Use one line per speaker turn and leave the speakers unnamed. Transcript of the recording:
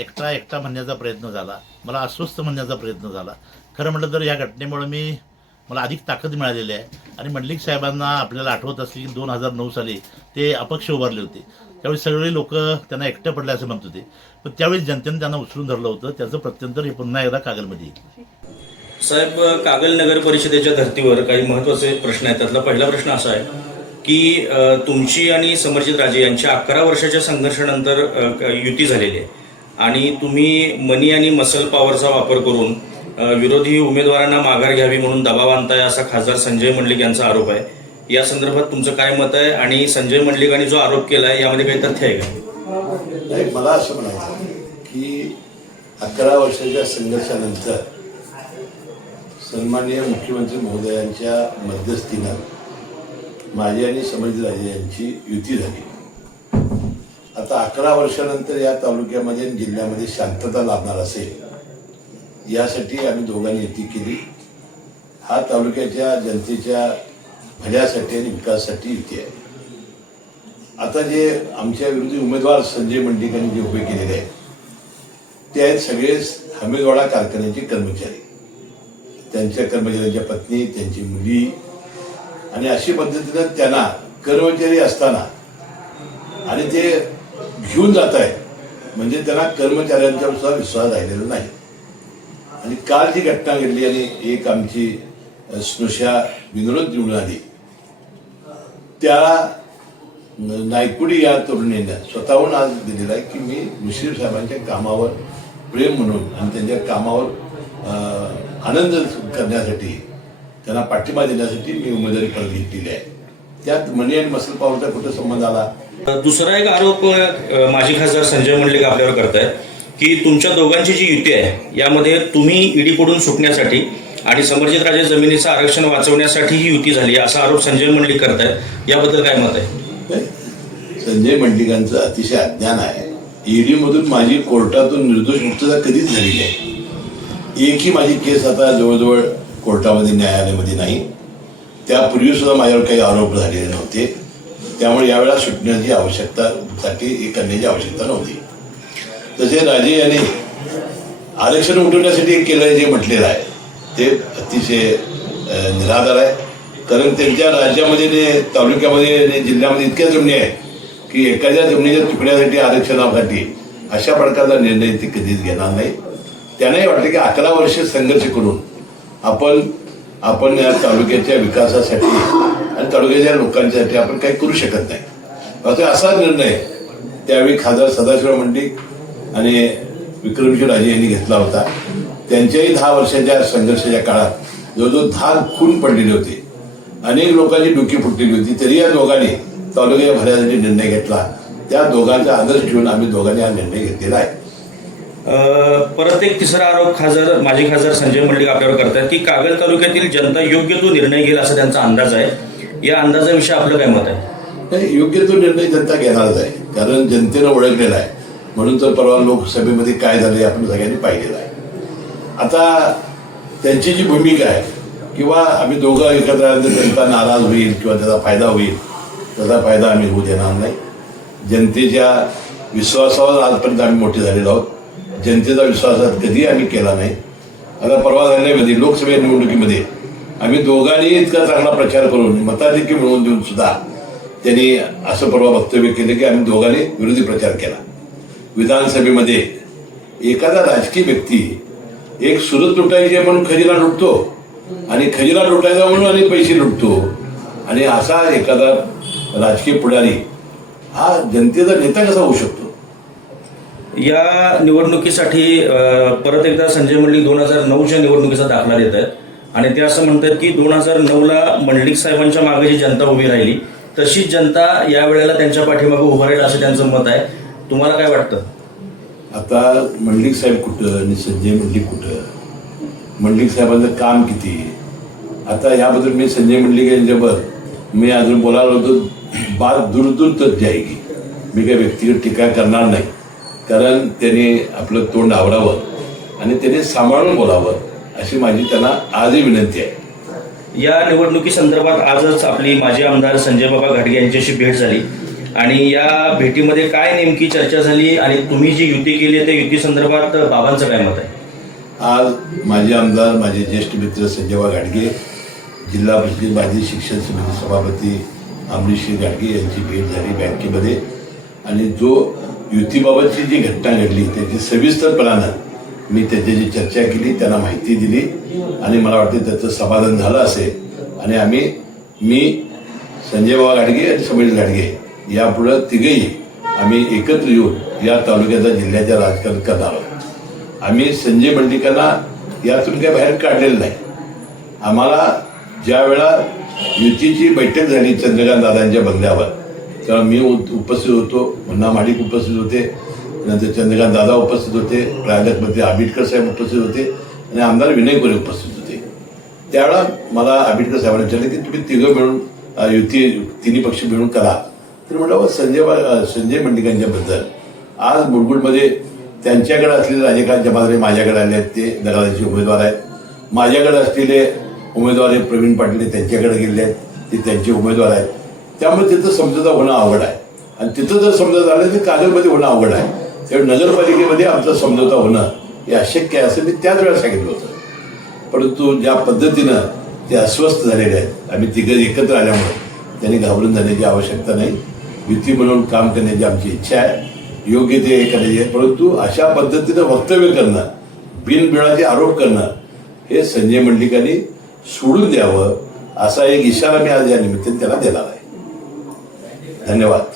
एकटा एकटा म्हणण्याचा प्रयत्न झाला मला अस्वस्थ म्हणण्याचा प्रयत्न झाला खरं म्हटलं तर या घटनेमुळे मी मला अधिक ताकद मिळालेली आहे आणि मंडलिक साहेबांना आपल्याला आठवत असली की दोन हजार नऊ साली ते अपक्ष उभारले होते त्यावेळी सगळे लोक त्यांना एकटं पडले असं म्हणत होते पण त्यावेळी जनतेने त्यांना उचलून धरलं होतं त्याचं प्रत्यंतर हे पुन्हा एकदा कागलमध्ये येईल
साहेब कागल नगर परिषदेच्या धर्तीवर काही महत्त्वाचे प्रश्न आहेत त्यातला पहिला प्रश्न असा आहे की तुमची आणि समरजित राजे यांच्या अकरा वर्षाच्या संघर्षानंतर युती झालेली आहे आणि तुम्ही मनी आणि मसल पॉवरचा वापर करून विरोधी उमेदवारांना माघार घ्यावी म्हणून दबाव आणताय असा खासदार संजय मंडलिक यांचा आरोप आहे या संदर्भात तुमचं काय मत आहे आणि संजय मंडलिकांनी जो आरोप केला आहे यामध्ये काही तथ्य आहे
का मला असं म्हणायचं की अकरा वर्षाच्या संघर्षानंतर सन्माननीय मुख्यमंत्री महोदयांच्या मध्यस्थीनं माझी आणि समजराजे यांची युती झाली आता अकरा वर्षानंतर या तालुक्यामध्ये जिल्ह्यामध्ये शांतता लाभणार असेल यासाठी आम्ही दोघांनी युती केली हा तालुक्याच्या जनतेच्या भल्यासाठी आणि विकासासाठी युती आहे आता जे आमच्या विरुद्ध उमेदवार संजय मंडिकांनी जे उभे केलेले आहेत ते आहेत सगळे हमीदवाडा कारखान्याचे कर्मचारी त्यांच्या कर्मचाऱ्यांच्या पत्नी त्यांची मुली आणि अशी पद्धतीनं त्यांना कर्मचारी असताना आणि ते घेऊन जात आहे म्हणजे त्यांना कर्मचाऱ्यांच्या सुद्धा विश्वास राहिलेला नाही आणि काल जी घटना घडली आणि एक आमची स्नुषा विनोद निवडून आली त्या नायकुडी या तरुणीनं स्वतःहून आज दिलेला आहे की मी मुश्रीफ साहेबांच्या कामावर प्रेम म्हणून आणि त्यांच्या कामावर आनंद करण्यासाठी त्यांना पाठिंबा देण्यासाठी मी उमेदवारी परत घेतलेली आहे त्यात मनी आणि मसल पॉवरचा कुठं संबंध आला
दुसरा एक आरोप माजी खासदार संजय मंडलिक आपल्यावर आहेत की तुमच्या दोघांची जी युती आहे यामध्ये तुम्ही ईडीकडून सुटण्यासाठी आणि समर्जित राजे जमिनीचं आरक्षण वाचवण्यासाठी ही युती झाली असा आरोप संजय मंडलिक आहेत याबद्दल काय मत आहे
संजय मंडलिकांचं अतिशय अज्ञान आहे ईडी मधून माझी कोर्टातून निर्दोष मुक्तता कधीच झाली नाही एकही माझी केस आता जवळजवळ कोर्टामध्ये न्यायालयामध्ये नाही त्यापूर्वी सुद्धा माझ्यावर काही आरोप झालेले नव्हते त्यामुळे यावेळा सुटण्याची आवश्यकता साठी हे करण्याची आवश्यकता नव्हती तसे राजे यांनी आरक्षण उठवण्यासाठी केलं जे म्हटलेलं आहे ते अतिशय निराधार आहे कारण त्यांच्या राज्यामध्ये ते तालुक्यामध्ये जिल्ह्यामध्ये इतक्या जमणी आहेत की एखाद्या जमिनीच्या तुकड्यासाठी आरक्षणासाठी अशा प्रकारचा निर्णय ते कधीच घेणार नाही त्यांनाही वाटतं की अकरा वर्ष संघर्ष करून आपण आपण या तालुक्याच्या विकासासाठी आणि तालुक्याच्या लोकांच्यासाठी आपण काही करू शकत नाही आता असा निर्णय त्यावेळी खासदार सदाशिव मंडी आणि विक्रमजी राजे यांनी घेतला होता त्यांच्याही दहा वर्षाच्या संघर्षाच्या काळात जो धार खून पडलेली होती अनेक लोकांची डुकी फुटलेली होती तरी या दोघांनी तालुक्या भरण्यासाठी निर्णय घेतला त्या दोघांचा आदर्श घेऊन आम्ही दोघांनी हा निर्णय घेतलेला आहे
परत एक तिसरा आरोप खासदार माजी खासदार संजय मंडळी आपल्यावर करतात की कागल तालुक्यातील जनता योग्य तो निर्णय घेईल असा त्यांचा अंदाज आहे या अंदाजाविषयी आपलं काय मत आहे
नाही योग्य तो निर्णय जनता घेणारच आहे कारण जनतेनं ओळखलेला आहे म्हणून तर परवा लोकसभेमध्ये काय झाले आपण सगळ्यांनी पाहिलेलं आहे आता त्यांची जी भूमिका आहे किंवा आम्ही दोघं एकत्र जनता नाराज होईल किंवा त्याचा फायदा होईल त्याचा फायदा आम्ही होऊ देणार नाही जनतेच्या विश्वासावर आजपर्यंत आम्ही मोठे झालेलो आहोत जनतेचा विश्वासात कधी आम्ही केला नाही आता परवा झाल्यामध्ये लोकसभा निवडणुकीमध्ये आम्ही दोघांनी इतका चांगला प्रचार करून मताधिक्य मिळवून देऊन सुद्धा त्यांनी असं परवा वक्तव्य केलं की आम्ही दोघांनी विरोधी प्रचार केला विधानसभेमध्ये एखादा राजकीय व्यक्ती एक सुरत लुटायची म्हणून खजिना लुटतो आणि खजिना लुटायचा म्हणून आणि पैसे लुटतो आणि असा एखादा राजकीय पुढारी हा जनतेचा नेता कसा होऊ शकतो
या निवडणुकीसाठी परत एकदा संजय मंडलिक दोन हजार नऊच्या निवडणुकीचा दाखला देत आहेत आणि ते असं म्हणतात की दोन हजार नऊला मंडलिक साहेबांच्या मागे जी जनता उभी राहिली तशीच जनता या वेळेला त्यांच्या पाठीमागे उभा राहील असं त्यांचं मत आहे तुम्हाला काय वाटतं
आता मंडलिक साहेब कुठं आणि संजय मंडळी कुठं मंडलिक साहेबांचं काम किती आता याबद्दल मी संजय मंडळी यांच्यावर मी अजून बोलायला होतो बात दूर दूर तर जायगी मी काही व्यक्तिगत टीका करणार नाही कारण त्याने आपलं तोंड आवडावं आणि त्याने सांभाळून बोलावं अशी माझी त्यांना आजही विनंती आहे
या निवडणुकी संदर्भात आजच आपली माजी आमदार संजय बाबा घाटगे यांच्याशी भेट झाली आणि या भेटीमध्ये काय नेमकी चर्चा झाली आणि तुम्ही जी युती केली त्या युती संदर्भात बाबांचं काय मत आहे
आज माझे आमदार माझे ज्येष्ठ मित्र संजयबा घाटगे जिल्हा परिषद माजी शिक्षण समिती सभापती अमरीश गाडगे यांची भेट झाली बँकेमध्ये आणि जो युतीबाबतची जी घटना घडली त्याची सविस्तरपणानं मी त्याच्याशी चर्चा केली त्यांना माहिती दिली आणि मला वाटते त्याचं समाधान झालं असेल आणि आम्ही मी संजय बाबा गाडगे आणि समीर गाडगे यापुढं तिघही आम्ही एकत्र येऊन या तालुक्याचा जिल्ह्याच्या राजकारण करणार आहोत आम्ही संजय मंडिकांना यातून काही बाहेर काढलेलं नाही आम्हाला ज्या युतीची बैठक झाली चंद्रकांत दादांच्या बंगल्यावर त्यावेळी मी उपस्थित होतो मुन्ना माडिक उपस्थित होते नंतर चंद्रकांत दादा उपस्थित होते प्राध्यापक आंबेडकर साहेब उपस्थित होते आणि आमदार विनय कोरे उपस्थित होते त्यावेळा मला आंबेडकर साहेबांनी विचारले की तुम्ही तिघं मिळून युती तिन्ही पक्ष मिळून करा तर म्हटलं संजय संजय मंडिकांच्याबद्दल आज मुडगुडमध्ये त्यांच्याकडे असलेले राजकारण जमादारे माझ्याकडे आले आहेत ते दगडाचे उमेदवार आहेत माझ्याकडे असलेले उमेदवार प्रवीण पाटील त्यांच्याकडे गेले आहेत ते त्यांचे उमेदवार आहेत त्यामुळे तिथं समजता होणं अवघड आहे आणि तिथं जर समजा झालं तर कागलमध्ये होणं अवघड आहे त्यामुळे नगरपालिकेमध्ये आमचा समजोता होणं हे अशक्य आहे असं मी त्याच वेळेला सांगितलं होतं परंतु ज्या पद्धतीनं ते अस्वस्थ झालेले आहेत आम्ही तिघं एकत्र आल्यामुळे त्यांनी घाबरून जाण्याची आवश्यकता नाही युती म्हणून काम करण्याची आमची इच्छा आहे योग्य ते करण्याची आहे परंतु अशा पद्धतीनं वक्तव्य करणं बिनबिळाचे आरोप करणं हे संजय मंडलिकांनी सोडून द्यावं असा एक इशारा मी आज या निमित्ताने त्याला दिला आहे धन्यवाद